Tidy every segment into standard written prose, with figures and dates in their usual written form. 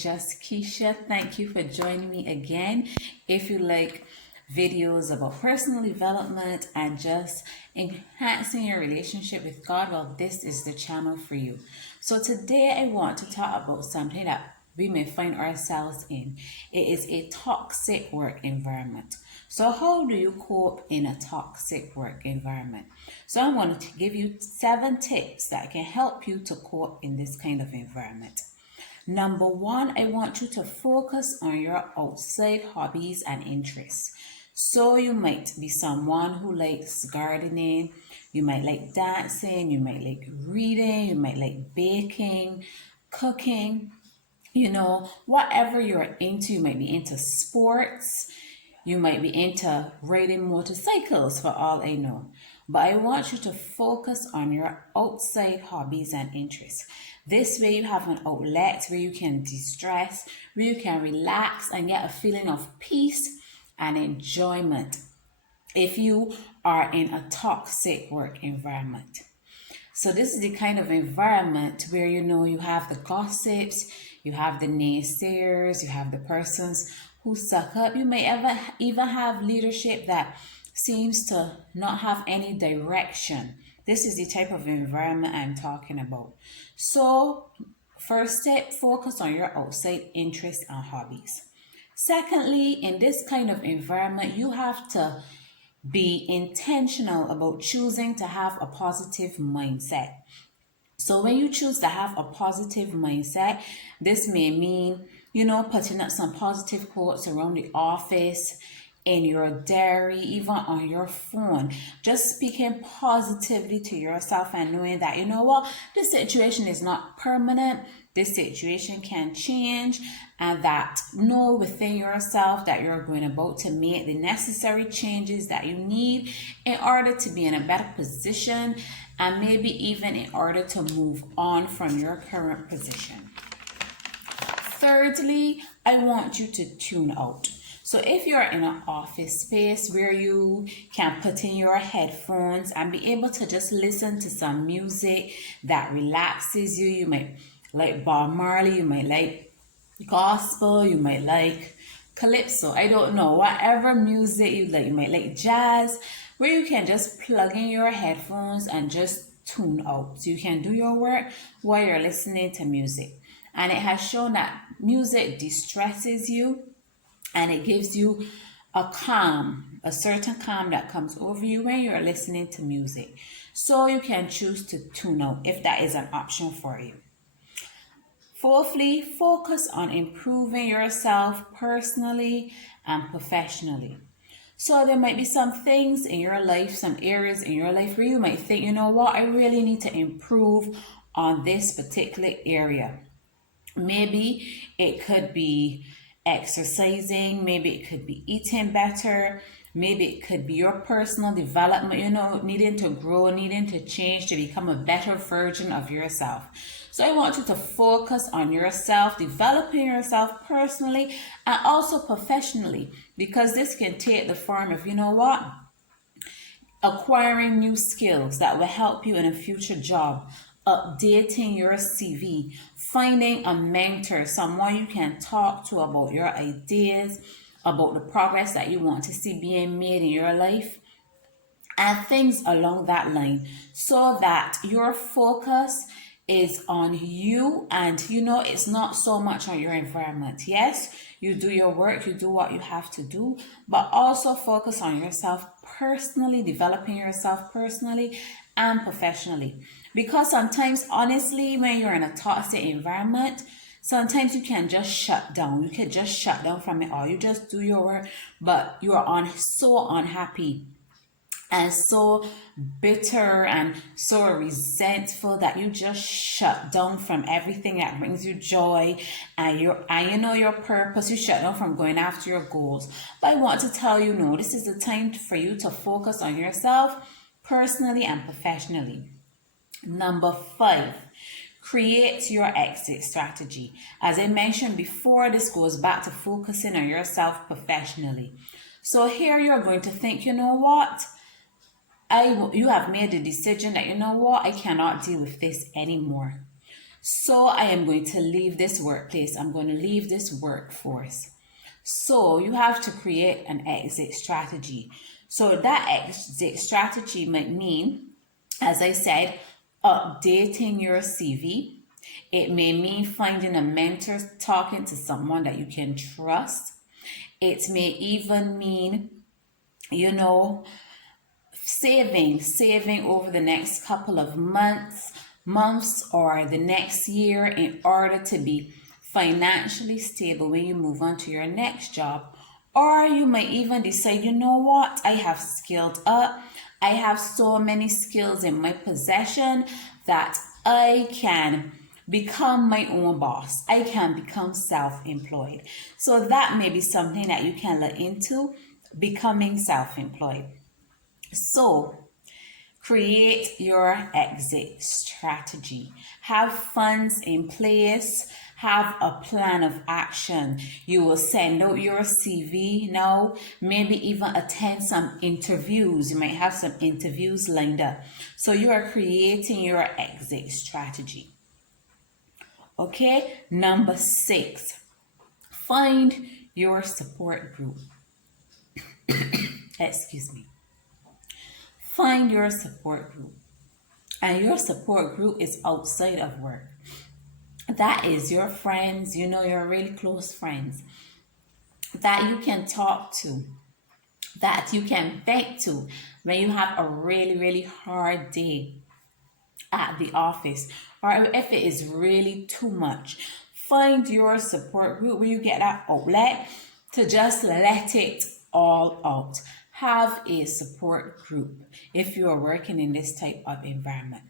JustKeisha. Thank you for joining me again. If you like videos about personal development and just enhancing your relationship with God, well, this is the channel for you. So today I want to talk about something that we may find ourselves in. It is a toxic work environment. So how do you cope in a toxic work environment? So I wanted to give you 7 tips that can help you to cope in this kind of environment. Number 1, I want you to focus on your outside hobbies and interests. So you might be someone who likes gardening, you might like dancing, you might like reading, you might like baking, cooking, whatever you're into. You might be into sports, you might be into riding motorcycles for all I know. But I want you to focus on your outside hobbies and interests. This way you have an outlet where you can de-stress, where you can relax and get a feeling of peace and enjoyment if you are in a toxic work environment. So this is the kind of environment where you have the gossips, you have the naysayers, you have the persons who suck up. You may even have leadership that seems to not have any direction. This is the type of environment I'm talking about. So first step, focus on your outside interests and hobbies. Secondly, in this kind of environment, you have to be intentional about choosing to have a positive mindset. So when you choose to have a positive mindset, this may mean, putting up some positive quotes around the office, in your diary, even on your phone. Just speaking positively to yourself and knowing that, this situation is not permanent. This situation can change, and that know within yourself that you're going about to make the necessary changes that you need in order to be in a better position, and maybe even in order to move on from your current position. Thirdly, I want you to tune out. So if you're in an office space where you can put in your headphones and be able to just listen to some music that relaxes you, you might like Bob Marley, you might like gospel, you might like calypso, I don't know, whatever music you like, you might like jazz, where you can just plug in your headphones and just tune out. So you can do your work while you're listening to music. And it has shown that music distresses you, and it gives you a certain calm that comes over you when you're listening to music. So you can choose to tune out if that is an option for you. Fourthly, focus on improving yourself personally and professionally. So there might be some things in your life, some areas in your life where you might think, I really need to improve on this particular area. Maybe it could be exercising, maybe it could be eating better, maybe it could be your personal development, needing to grow, needing to change to become a better version of yourself. So I want you to focus on yourself, developing yourself personally and also professionally, because this can take the form of, acquiring new skills that will help you in a future job, updating your CV, finding a mentor, someone you can talk to about your ideas, about the progress that you want to see being made in your life, and things along that line, so that your focus is on you and it's not so much on your environment. Yes, you do your work, you do what you have to do, but also focus on yourself personally, developing yourself personally and professionally. Because sometimes, honestly, when you're in a toxic environment, sometimes you can just shut down. You can just shut down from it all. You just do your work, but you are so unhappy and so bitter and so resentful that you just shut down from everything that brings you joy and your purpose. You shut down from going after your goals. But I want to tell you, no, this is the time for you to focus on yourself personally and professionally. Number 5, create your exit strategy. As I mentioned before, this goes back to focusing on yourself professionally. So here you're going to think, you have made the decision that, I cannot deal with this anymore. So I am going to leave this workplace. I'm going to leave this workforce. So you have to create an exit strategy. So that exit strategy might mean, as I said, updating your CV. It may mean finding a mentor, talking to someone that you can trust. It may even mean, you know, saving over the next couple of months or the next year in order to be financially stable when you move on to your next job. Or you might even decide, you know what, I have skilled up. I have so many skills in my possession that I can become my own boss. I can become self-employed. So that may be something that you can look into, becoming self-employed. So create your exit strategy. Have funds in place. Have a plan of action. You will send out your CV now, maybe even attend some interviews. You might have some interviews lined up. So you are creating your exit strategy. Okay, number 6, find your support group. Excuse me. Find your support group. And your support group is outside of work. That is your friends, your really close friends that you can talk to, that you can vent to when you have a really, really hard day at the office, or if it is really too much. Find your support group where you get that outlet to just let it all out. Have a support group if you are working in this type of environment.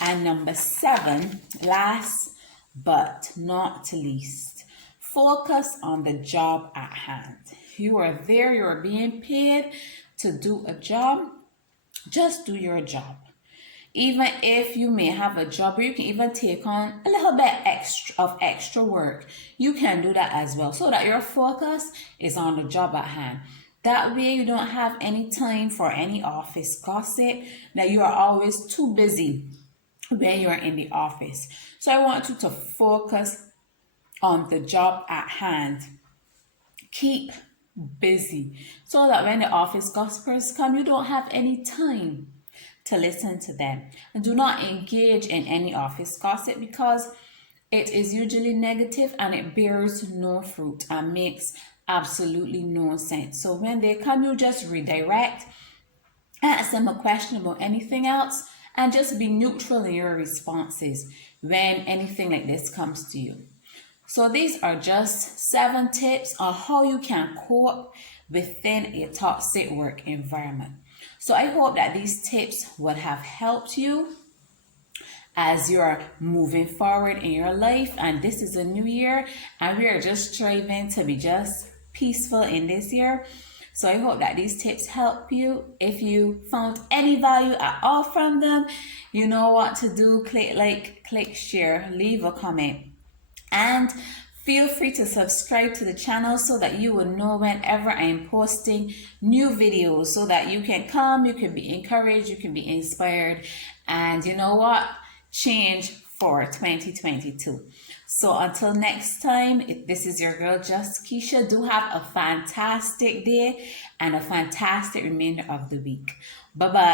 And number 7, last but not least, focus on the job at hand. You are there, you are being paid to do a job. Just do your job. Even if you may have a job where you can even take on a little bit extra work, you can do that as well, so that your focus is on the job at hand. That way you don't have any time for any office gossip, that you are always too busy when you're in the office. So I want you to focus on the job at hand. Keep busy so that when the office gossipers come, you don't have any time to listen to them. And do not engage in any office gossip, because it is usually negative and it bears no fruit and makes absolutely no sense. So when they come, you just redirect, ask them a question about anything else, and just be neutral in your responses when anything like this comes to you. So these are just 7 tips on how you can cope within a toxic work environment. So I hope that these tips would have helped you as you're moving forward in your life. And this is a new year, and we are just striving to be just peaceful in this year. So I hope that these tips help you. If you found any value at all from them, you know what to do. Click like, click share, leave a comment. And feel free to subscribe to the channel so that you will know whenever I am posting new videos, so that you can come, you can be encouraged, you can be inspired, and you know what? Change for 2022. So until next time, this is your girl JustKeisha. Do have a fantastic day and a fantastic remainder of the week. Bye-bye.